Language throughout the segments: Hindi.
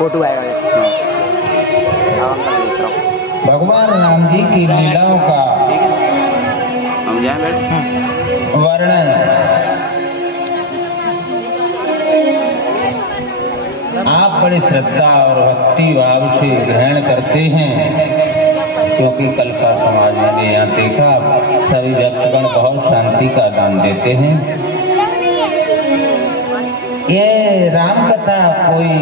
फोटो आएगा ये। हाँ अंकल देख रहा हूँ। भगवान राम जी की लीलाओं का ठीक है हम जाएं बैठ। वर्णन आप बड़ी श्रद्धा और भक्ति भाव से ग्रहण करते हैं, क्योंकि कल का समाज मैंने यहाँ देखा सभी भक्तगण बहुत शांति का दान देते हैं। ये राम कथा कोई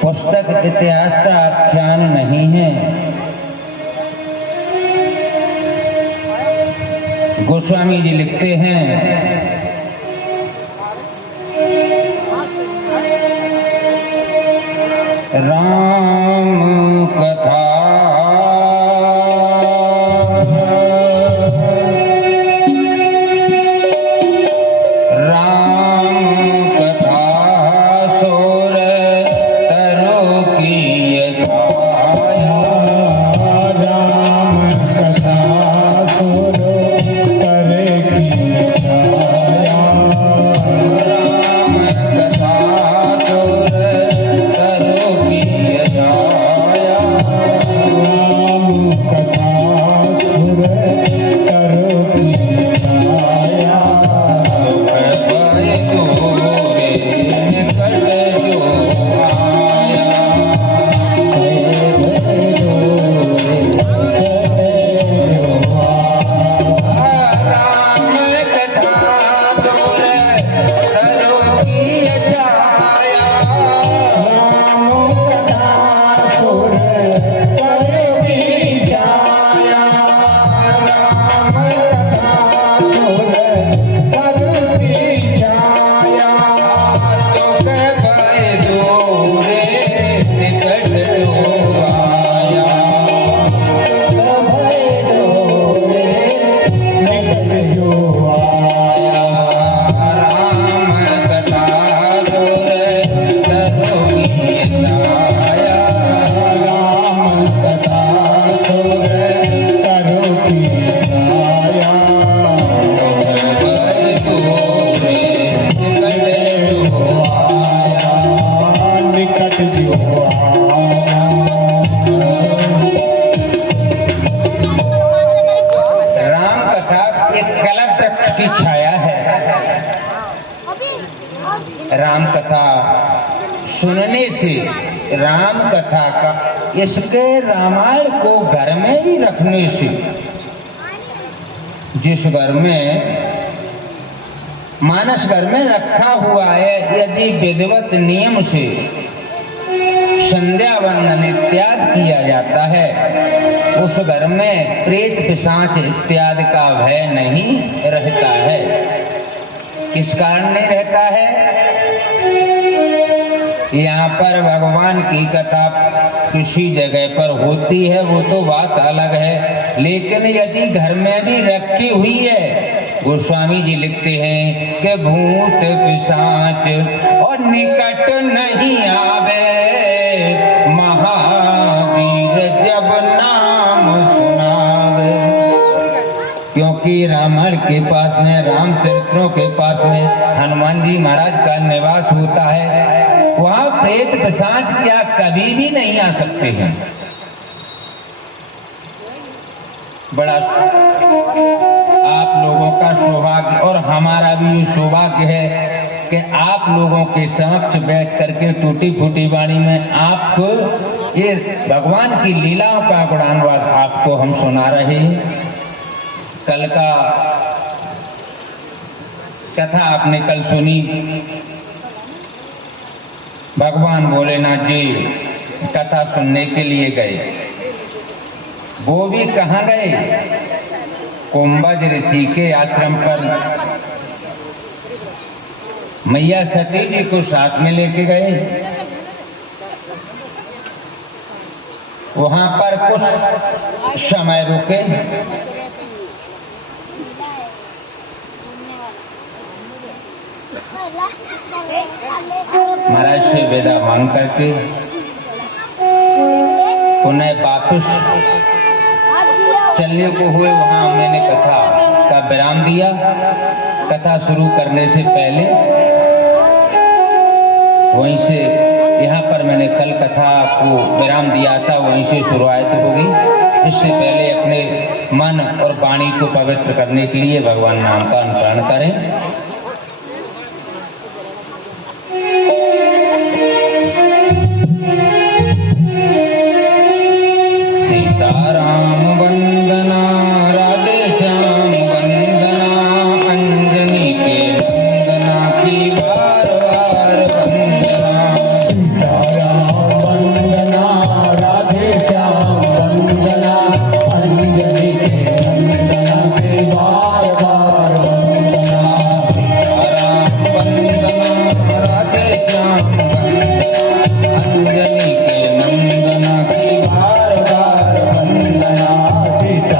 पुस्तक इतिहास का आख्यान नहीं है। गोस्वामी जी लिखते हैं राम कथा राम कथा सुनने से, राम कथा का इसके रामायण को घर में भी रखने से, जिस घर में मानस घर में रखा हुआ है, यदि विधिवत नियम से संध्या वंदन इत्यादि किया जाता है, उस घर में प्रेत पिशाच इत्यादि का भय नहीं रहता है। किस कारण नहीं रहता है? यहाँ पर भगवान की कथा किसी जगह पर होती है वो तो बात अलग है, लेकिन यदि घर में भी रखी हुई है, गोस्वामी जी लिखते हैं कि भूत पिशाच और निकट नहीं आवे, महावीर जब नाम सुनावे। क्योंकि रामायण के पास में, रामचरित्रों के पास में हनुमान जी महाराज का निवास होता है, वहां प्रेत पिशाच क्या कभी भी नहीं आ सकते हैं। बड़ा आप लोगों का सौभाग्य और हमारा भी सौभाग्य है कि आप लोगों के समक्ष बैठ करके टूटी फूटी वाणी में आपको ये भगवान की लीलाओं का गुणानुवाद आपको हम सुना रहे हैं। कल का कथा आपने कल सुनी, भगवान भोलेनाथ जी कथा सुनने के लिए गए। वो भी कहाँ गए? कुंभज ऋषि के आश्रम पर मैया सती जी को साथ में लेके गए। वहां पर कुछ समय रुके, महाराज से विदा मांग करके पुनः वापस चलने को हुए। वहां मैंने कथा का विराम दिया। कथा शुरू करने से पहले वहीं से यहाँ पर मैंने कल कथा को विराम दिया था, वहीं से शुरुआत होगी। इससे पहले अपने मन और वाणी को पवित्र करने के लिए भगवान नाम का अनुसरण करें। सीताराम वंदना, राधे श्याम वंदना, अंजनी के नंदना की बार बार वंदना। सीताराम वंदना, राधे श्याम वंदना, अंजनी के नंदना की बार बार वंदना। सीताराम वंदना, राधे श्याम वंदना, अंजनी के नंदना की बार बार वंदना। सीता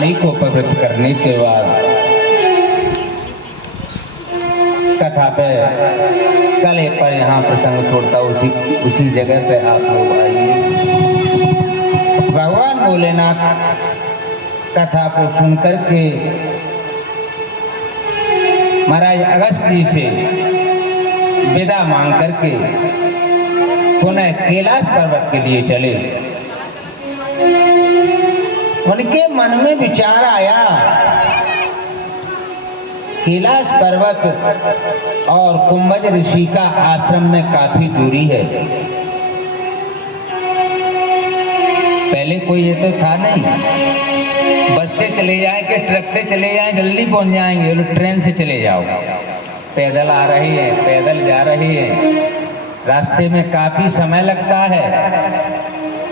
वाणी को पवित्र करने के बाद कथा पे कले पर यहाँ प्रसंग छोड़ता उसी जगह पे आप लोग आइए। भगवान भोलेनाथ कथा को सुनकर के महाराज अगस्त जी से विदा मांग करके पुनः कैलाश पर्वत के लिए चले। उनके मन में विचार आया, कैलाश पर्वत और कुंभज ऋषि का आश्रम में काफी दूरी है। पहले कोई ये तो था नहीं, बस से चले जाएं कि ट्रक से चले जाएं जल्दी पहुंच जाएंगे, लोग ट्रेन से चले जाओ। पैदल आ रहे हैं, पैदल जा रहे हैं, रास्ते में काफी समय लगता है।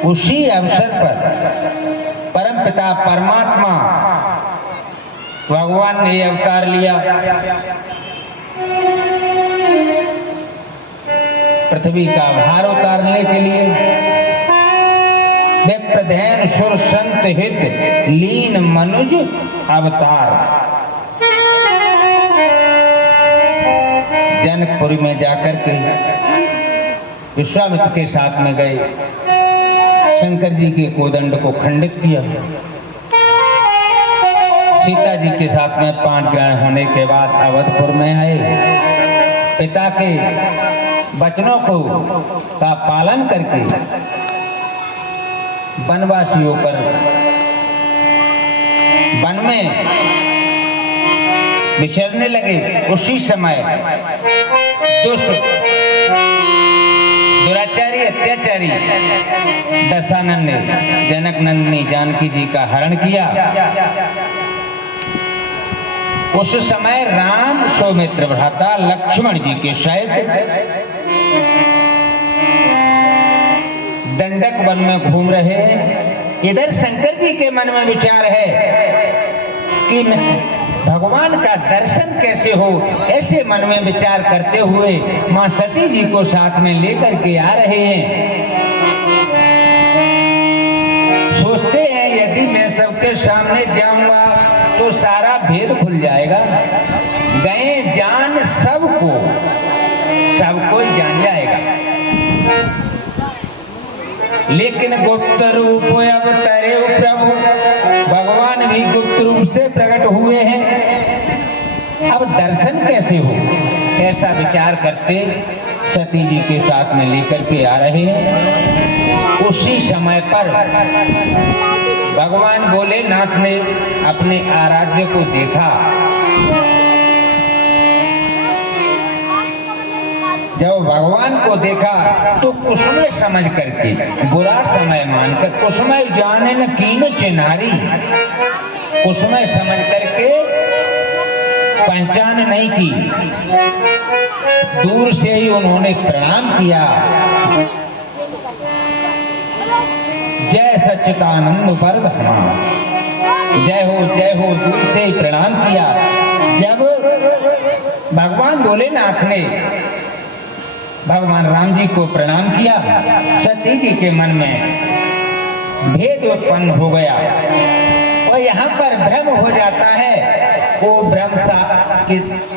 उसी अवसर पर परमपिता परमात्मा भगवान ने अवतार लिया। पृथ्वी का भार उतारने के लिए विप्रधैन सुर संत हित लीन मनुज अवतार जनकपुरी में जाकर के विश्वामित्र के साथ में गए, शंकर जी के कोदंड को खंडित किया। सीता जी के साथ में पांच ग्रहण होने के बाद अवधपुर में आए, पिता के वचनों को का पालन करके वनवासी होकर वन में विचरने लगे। उसी समय दुष्ट दुराचारी अत्याचारी दशानन ने जनक नंदिनी जानकी जी का हरण किया। उस समय राम सौमित्र भ्राता लक्ष्मण जी के सहित दंडक वन में घूम रहे हैं। इधर शंकर जी के मन में विचार है कि भगवान का दर्शन कैसे हो, ऐसे मन में विचार करते हुए मां सती जी को साथ में लेकर के आ रहे हैं। सोचते हैं यदि मैं सबके सामने जाऊंगा तो सारा भेद खुल जाएगा, गए जान सबको जान जाएगा। लेकिन गुप्त रूप अवतरे प्रभु, भगवान भी गुप्त रूप से प्रकट हुए हैं, अब दर्शन कैसे हो, ऐसा विचार करते सती जी के साथ में लेकर के आ रहे हैं। उसी समय पर भगवान भोलेनाथ ने अपने आराध्य को देखा। जब भगवान को देखा तो कुसुमे समझ करके, बुरा समय मानकर, कुसुमे जाने न कीन चिन्हारी, कुसुमे समझ करके पहचान नहीं की, दूर से ही उन्होंने प्रणाम किया। जय सच्चिदानंद वरदामा, जय हो, दूर से ही प्रणाम किया। जब भगवान भोलेनाथ ने भगवान राम जी को प्रणाम किया, सती जी के मन में भेद उत्पन्न हो गया और यहाँ पर भ्रम हो जाता है। वो भ्रम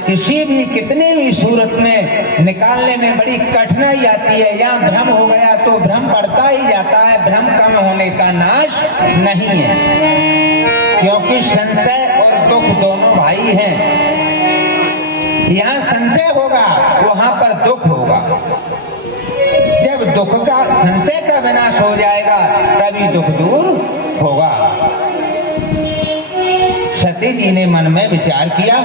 किसी भी कितनी भी सूरत में निकालने में बड़ी कठिनाई आती है। यहाँ भ्रम हो गया तो भ्रम बढ़ता ही जाता है, भ्रम कम होने का नाश नहीं है, क्योंकि संशय और दुख दोनों भाई हैं। यहाँ संशय होगा, वहां पर दुख होगा। जब दुख का, संशय का विनाश हो जाएगा तभी दुख दूर होगा। सती जी ने मन में विचार किया,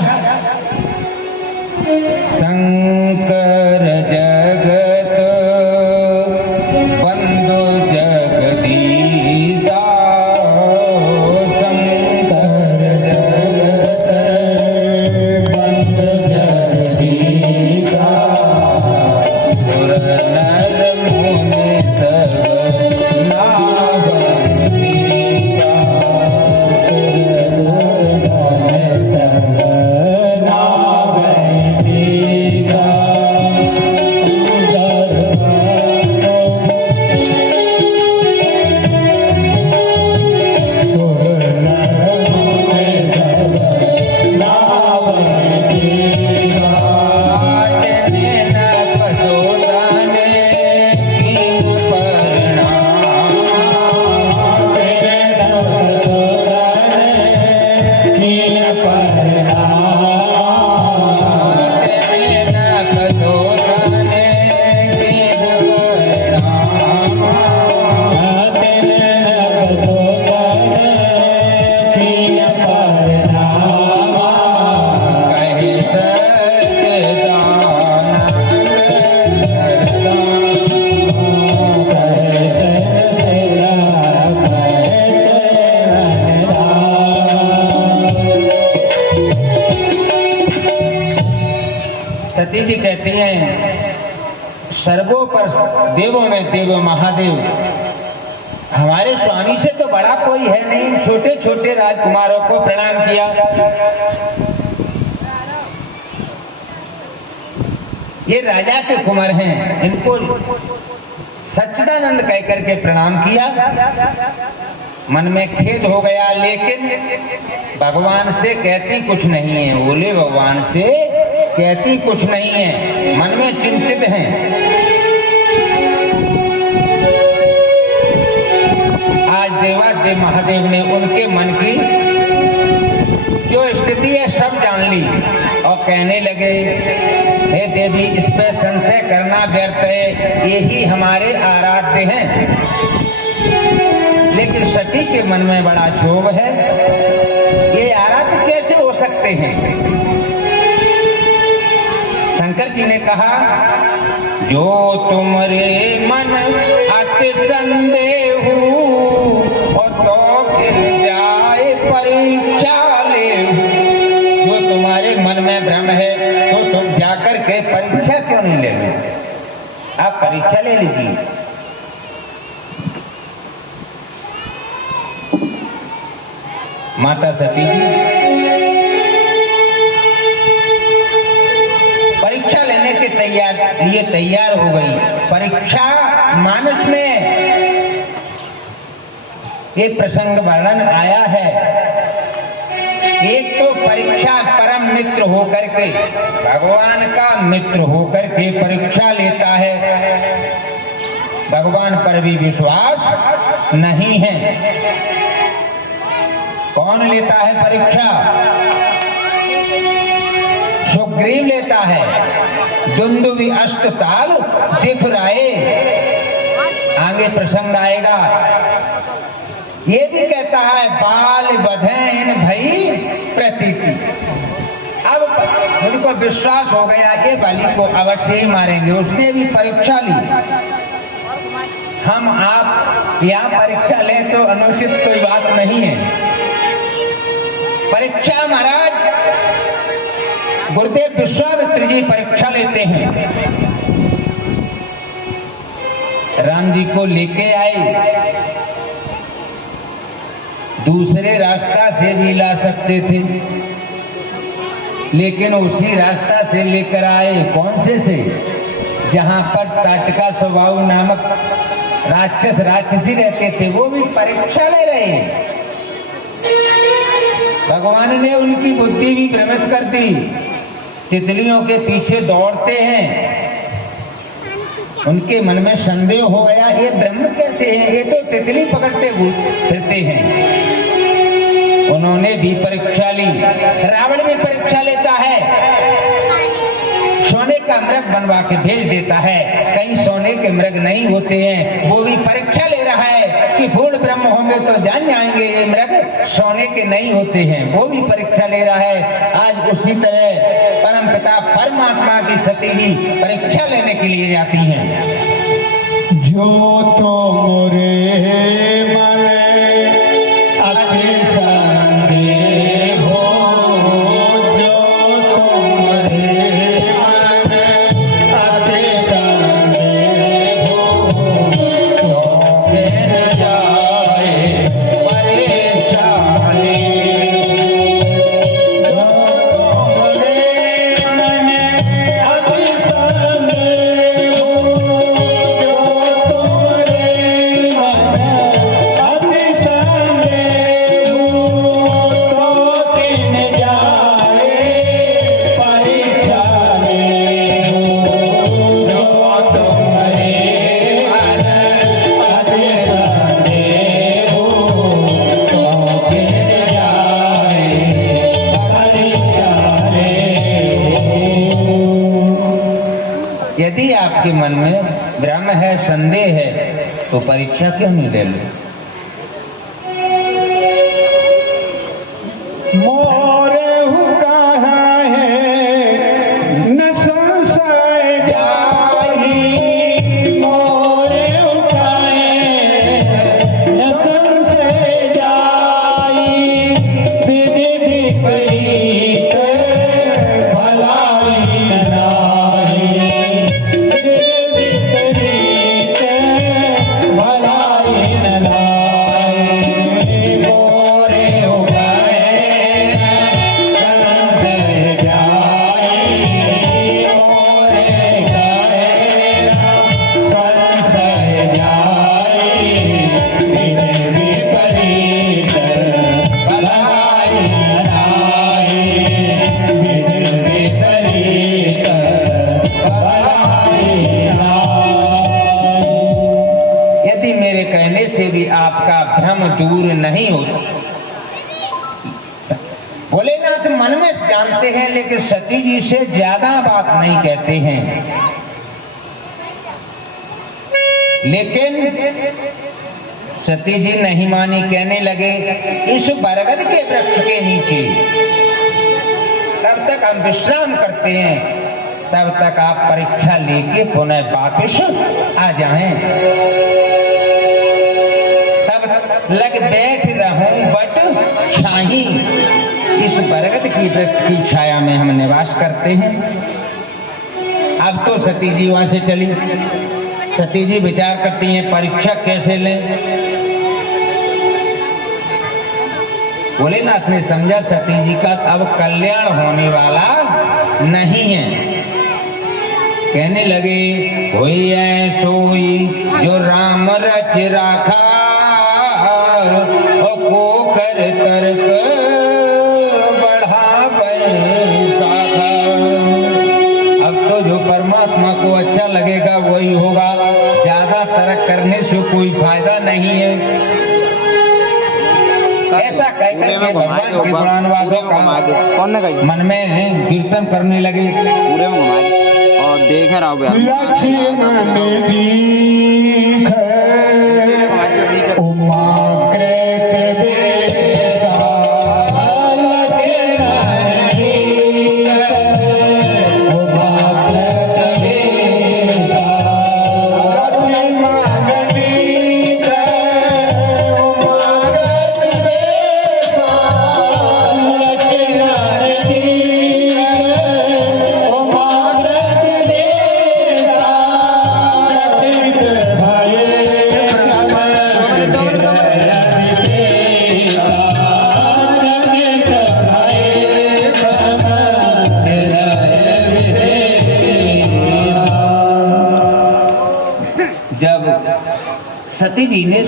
शंकर जगत बंधु जगदीशा, शंकर जगत बंधु जगदीशा, सुर नर मुनि सर्व नागरीका, सुर नर सर्व नागरीका। सर्वोपर देवों में देव महादेव, हमारे स्वामी से तो बड़ा कोई है नहीं। छोटे छोटे राजकुमारों को प्रणाम किया। ये राजा के कुमार हैं, इनको सच्चिदानंद कहकर के प्रणाम किया। मन में खेद हो गया, लेकिन भगवान से कहती कुछ नहीं है। बोले भगवान से कहती कुछ नहीं है, मन में चिंतित हैं। आज देवादेव महादेव ने उनके मन की जो स्थिति है सब जान ली और कहने लगे, हे देवी, इस पे संशय करना व्यर्थ है, यही हमारे आराध्य हैं। लेकिन सती के मन में बड़ा क्षोभ है, ये आराध्य कैसे हो सकते हैं? शंकर जी ने कहा, जो तुम्हारे मन अति संदेह और तो गिर जाए परीक्षा ले। जो तुम्हारे मन में भ्रम है तो तुम जाकर के परीक्षा क्यों नहीं ले लो? आप परीक्षा ले लीजिए। माता सती परीक्षा लेने के लिए तैयार हो गई। परीक्षा मानस में ये प्रसंग वर्णन आया है। एक तो परीक्षा परम मित्र होकर के, भगवान का मित्र होकर के परीक्षा लेता है। भगवान पर भी विश्वास नहीं है। कौन लेता है परीक्षा? सुग्रीव लेता है। दुंदुभि अष्टताल दिख रहे, आगे प्रसंग आएगा। ये भी कहता है, बाल बधैन भई प्रतीति। अब उनको विश्वास हो गया, ये बलि को अवश्य ही मारेंगे। उसने भी परीक्षा ली। हम आप यहाँ परीक्षा लें तो अनुचित कोई बात नहीं है। परीक्षा महाराज गुरुदेव विश्वामित्र जी परीक्षा लेते हैं। राम जी को लेके आए, दूसरे रास्ता से भी ला सकते थे, लेकिन उसी रास्ता से लेकर आए। कौन से? जहां पर ताटका स्वभाव नामक राक्षस राक्षसी रहते थे, वो भी परीक्षा ले रहे हैं। भगवान ने उनकी बुद्धि भी भ्रमित कर दी। तितलियों के पीछे दौड़ते हैं, उनके मन में संदेह हो गया, ये ब्रह्म कैसे हैं? ये तो तितली पकड़ते फिरते हैं। उन्होंने भी परीक्षा ली। रावण भी परीक्षा लेता है, सोने का मृग बनवा के भेज देता है। कहीं सोने के मृग नहीं होते हैं, वो भी परीक्षा ले रहा है कि पूर्ण ब्रह्म होंगे तो जान जाएंगे ये मृग सोने के नहीं होते हैं। वो भी परीक्षा ले रहा है। आज उसी तरह परमपिता परमात्मा की सती भी परीक्षा लेने के लिए जाती हैं। जो तुमरे मन अति संदेह हो, जो तुमरे मन अति संदेह हो, तो गिर जाए परेशानी। जो तुमरे मन अति संदेह हो, जो तुमरे मन अति संदेह हो, तो दिन जाए परीक्षा ले। जो तुमरे मन अति संदेह हो, तो दिन जाए परीक्षा ले। यदि आपके मन में भ्रम है, संदेह है, तो परीक्षा क्यों नहीं ले लो? मोरे हुका है न संशय जाई, मोरे हुका है न संशय जाई। विधि विपरीत भलाई नाई, विधि आपका भ्रम दूर नहीं होता। भोलेनाथ मन में जानते हैं, लेकिन सती जी से ज्यादा बात नहीं कहते हैं। लेकिन सती जी नहीं मानी, कहने लगे इस बरगद के वृक्ष के नीचे तब तक हम विश्राम करते हैं, तब तक आप परीक्षा लेके पुनः वापिस आ जाएं। तब लग बैठ रहूं बट छाही, इस बरगद की वृक्ष की छाया में हम निवास करते हैं। अब तो सती जी वहां से चली। सती जी विचार करती हैं परीक्षा कैसे लें। भोलेनाथ ने समझा सती जी का अब कल्याण होने वाला नहीं है। कहने लगे होई है सोई जो राम रच राखा, को कर तर्क बढ़ावे साखा। अब तो जो परमात्मा को अच्छा लगेगा वही होगा, ज्यादा तर्क करने से कोई फायदा नहीं है। ऐसा कहकर के भगवान के पुराणवादों का कौन ने कही? मन में कीर्तन करने लगे। पूरे में घुमा दे और देख रहा हूँ यार। लक्ष्मण में दीख उमाकृत बेसा, लक्ष्मण दीख उमाकृत बेसा, लक्ष्मण दीख उमाकृत बेसा, लक्ष्मण दीख उमाकृत बेसा, सचित भये जब सती जी ने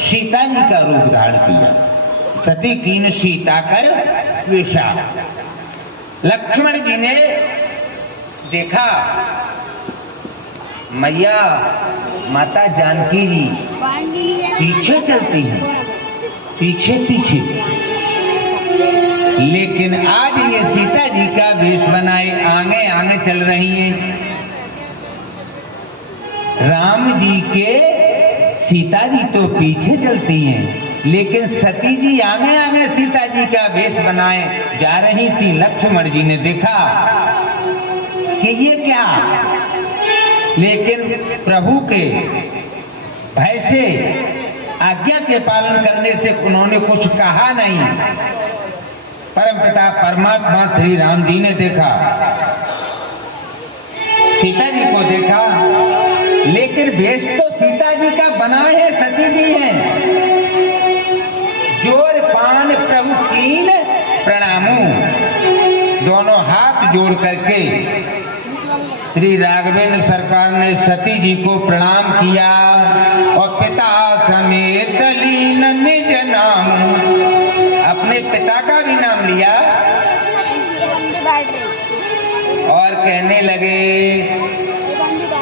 सीता जी का रूप धारण किया, सती कीन सीता कर विषा। लक्ष्मण जी ने देखा मैया माता जानकी जी पीछे चलती हैं, पीछे पीछे। लेकिन आज ये सीता जी का वेश बनाए आगे आगे चल रही हैं। राम जी के सीता जी तो पीछे चलती हैं, लेकिन सती जी आगे आगे सीता जी का वेश बनाए जा रही थी। लक्ष्मण जी ने देखा कि ये क्या, लेकिन प्रभु के भय से, आज्ञा के पालन करने से उन्होंने कुछ कहा नहीं। परमपिता परमात्मा श्री राम जी ने देखा, सीता जी को देखा, लेकिन वेश तो सीता जी का बना है, सती जी है। जोर पान प्रभु कीन प्रणामो, दोनों हाथ जोड़ करके श्री राघवेंद्र सरकार ने सती जी को प्रणाम किया और पिता समेत लीन निज नाम, अपने पिता का भी नाम लिया और कहने लगे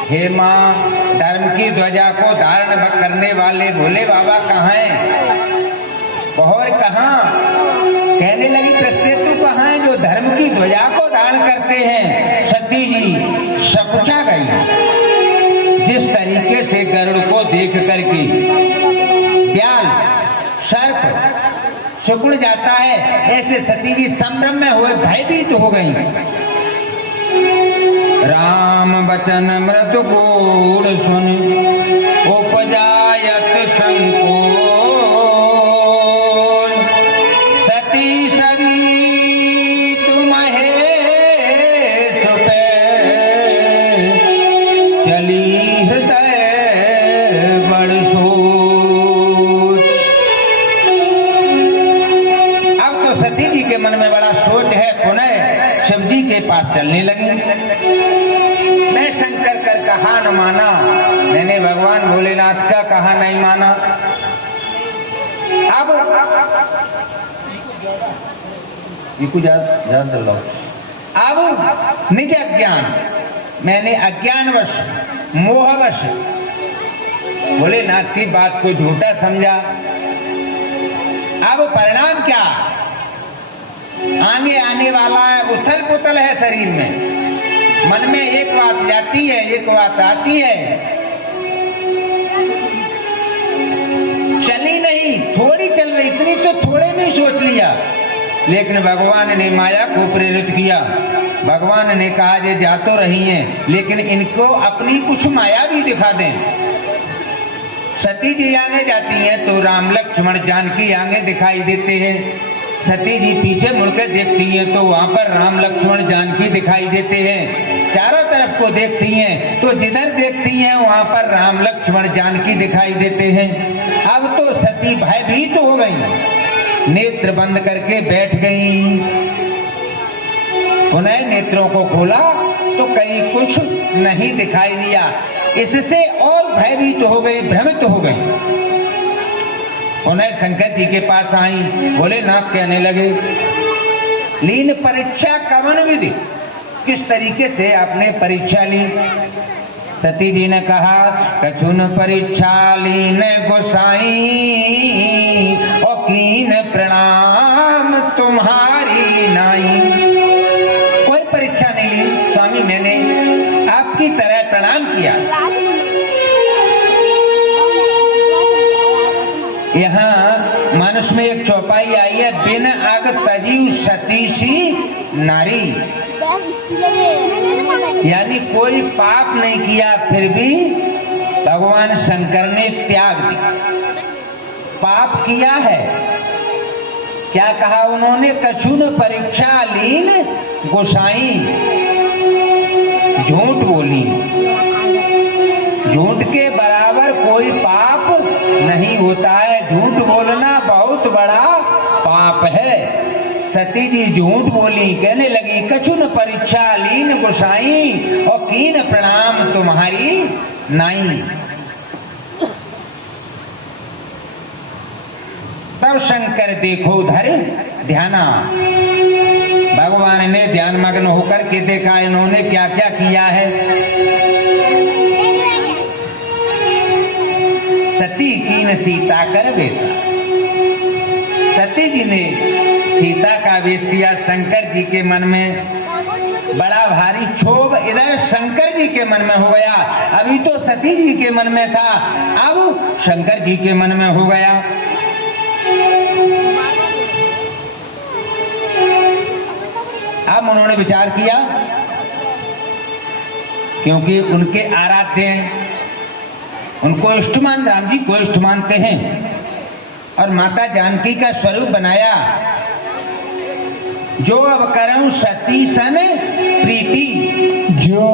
हे माँ, धर्म की ध्वजा को धारण करने वाले भोले बाबा कहाँ हैं? बहोर कहाँ? कहने लगी प्रस्तेतु कहाँ है जो धर्म की ध्वजा को धारण करते हैं? सती जी सकुचा गई। जिस तरीके से गरुड़ को देख करके ब्याल सर्प सिकुड़ जाता है, ऐसे सती जी संभ्रम में हुए भयभीत हो गई। राम वचन मृदु गूढ़ सुन उपजायत संकोच, सती सभी तुम्हें सुपे चली हृदय बड़ सोच। अब तो सती जी के मन में बड़ा सोच है, पुनः शिव जी के पास चलने लगी। मैं शंकर कर कहा न माना, मैंने भगवान भोलेनाथ का कहा नहीं माना। अब ये कुछ ज्यादा चल रहा। अब निज अज्ञान, मैंने अज्ञानवश मोहवश भोलेनाथ की बात को झूठा समझा। अब परिणाम क्या, आगे आने वाला है, उथल पुथल है शरीर में, मन में एक बात जाती है एक बात आती है, चली नहीं, थोड़ी चल रही, इतनी तो थोड़े में ही सोच लिया। लेकिन भगवान ने माया को प्रेरित किया। भगवान ने कहा ये जा तो रही हैं, लेकिन इनको अपनी कुछ माया भी दिखा दें। सती जी आगे जाती हैं तो राम लक्ष्मण जानकी आगे दिखाई देते हैं। सती जी पीछे मुड़कर देखती हैं तो वहां पर राम लक्ष्मण जानकी दिखाई देते हैं। चारों तरफ को देखती हैं तो जिधर देखती हैं वहां पर राम लक्ष्मण जानकी दिखाई देते हैं। अब तो सती भयभीत हो गई, नेत्र बंद करके बैठ गई। पुनः नेत्रों को खोला तो कहीं कुछ नहीं दिखाई दिया। इससे और भयभीत हो गई, भ्रमित हो गई। उन्हें शंकर जी के पास आई। भोलेनाथ कहने लगे, लीन परीक्षा कवन विधि, किस तरीके से आपने परीक्षा ली? सती जी ने कहा, कछुन परीक्षा लीन गोसाई, और कीन प्रणाम तुम्हारी नाई। कोई परीक्षा नहीं ली स्वामी, मैंने आपकी तरह प्रणाम किया। यहाँ मानस में एक चौपाई आई है, बिन अग तजीव सती सी नारी, यानी कोई पाप नहीं किया फिर भी भगवान शंकर ने त्याग दिया। पाप किया है, क्या कहा उन्होंने? कछुन परीक्षा लीन गोसाई, झूठ बोली। झूठ के बराबर कोई पाप नहीं होता है, झूठ बोलना बहुत बड़ा पाप है। सती जी झूठ बोली, कहने लगी, कछुन परीक्षा लीन गोसाई, और कीन प्रणाम तुम्हारी नाई। तब शंकर देखो धर ध्याना, भगवान ने ध्यान मग्न होकर के देखा इन्होंने क्या क्या किया है। सती कीन सीता कर वेश, सती जी ने सीता का वेश किया। शंकर जी के मन में बड़ा भारी क्षोभ इधर शंकर जी के मन में हो गया। अभी तो सती जी के मन में था, अब शंकर जी के मन में हो गया। अब उन्होंने विचार किया, क्योंकि उनके आराध्य हैं, उनको इष्टमान, राम जी को इष्ट मानते हैं, और माता जानकी का स्वरूप बनाया। जो अब करऊं सती सन प्रीति, जो